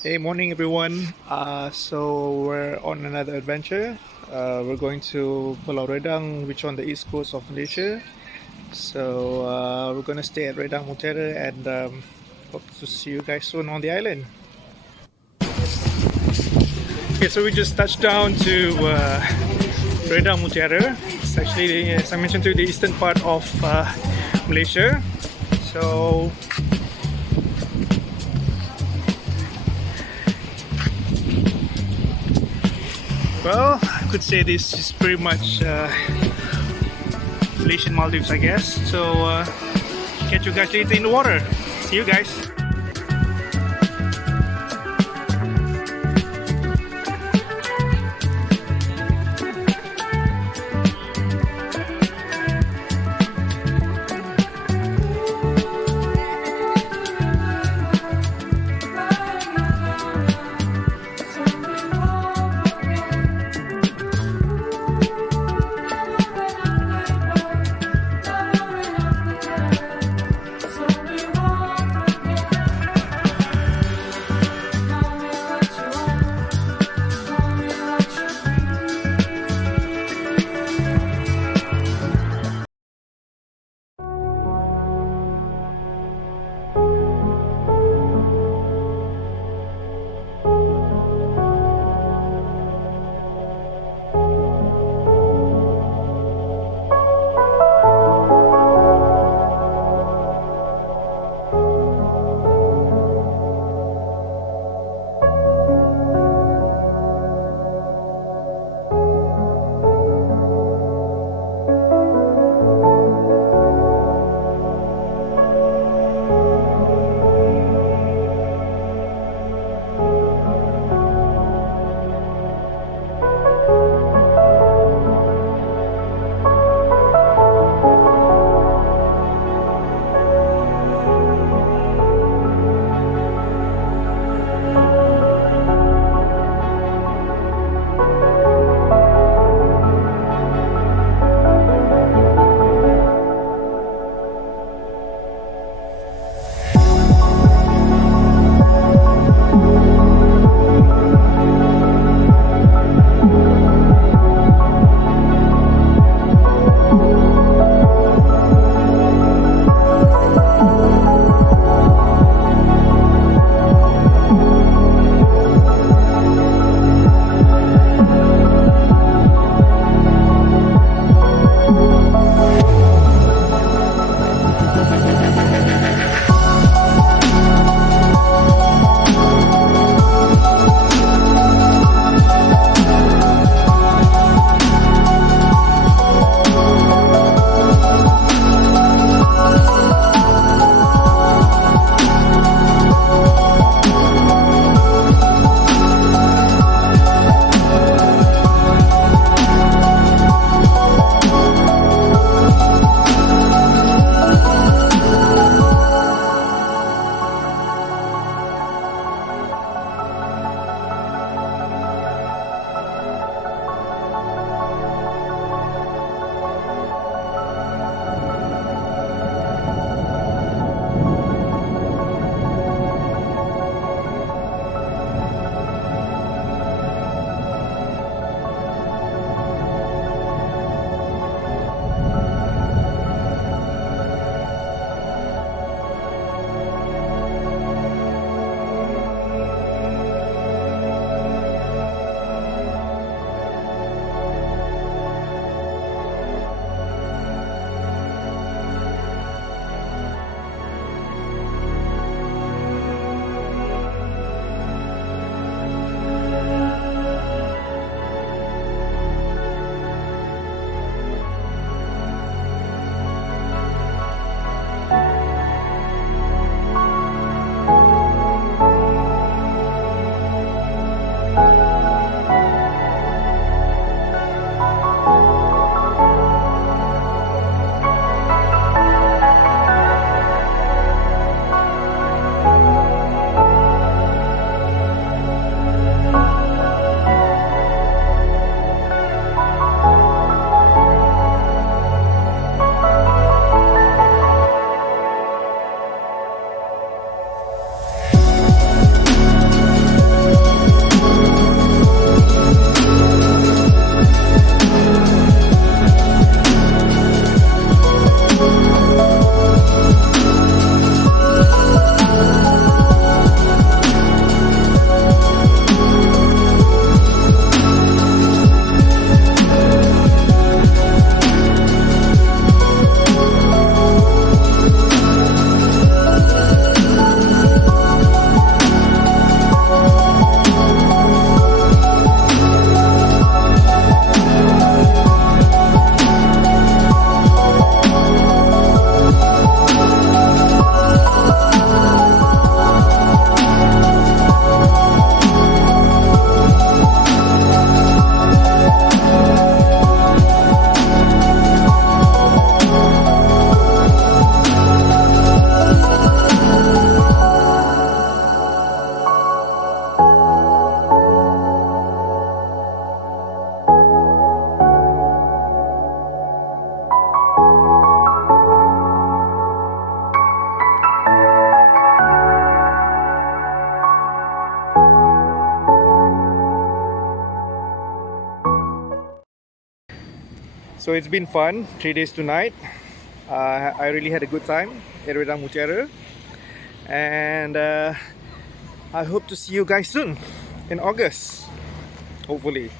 Hey, morning everyone. So we're on another adventure. We're going to Pulau Redang, which on the east coast of Malaysia. So we're gonna stay at Redang Mutiara and hope to see you guys soon on the island. Okay, so we just touched down to Redang Mutiara. It's actually, as I mentioned, to the eastern part of Malaysia. So well, I could say this is pretty much Malaysian Maldives, I guess. So catch you guys later in the water. See you guys. So it's been fun, 3 days, 2 nights. I really had a good time at Redang Mutiara, and I hope to see you guys soon in August, hopefully.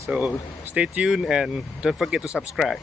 So stay tuned and don't forget to subscribe.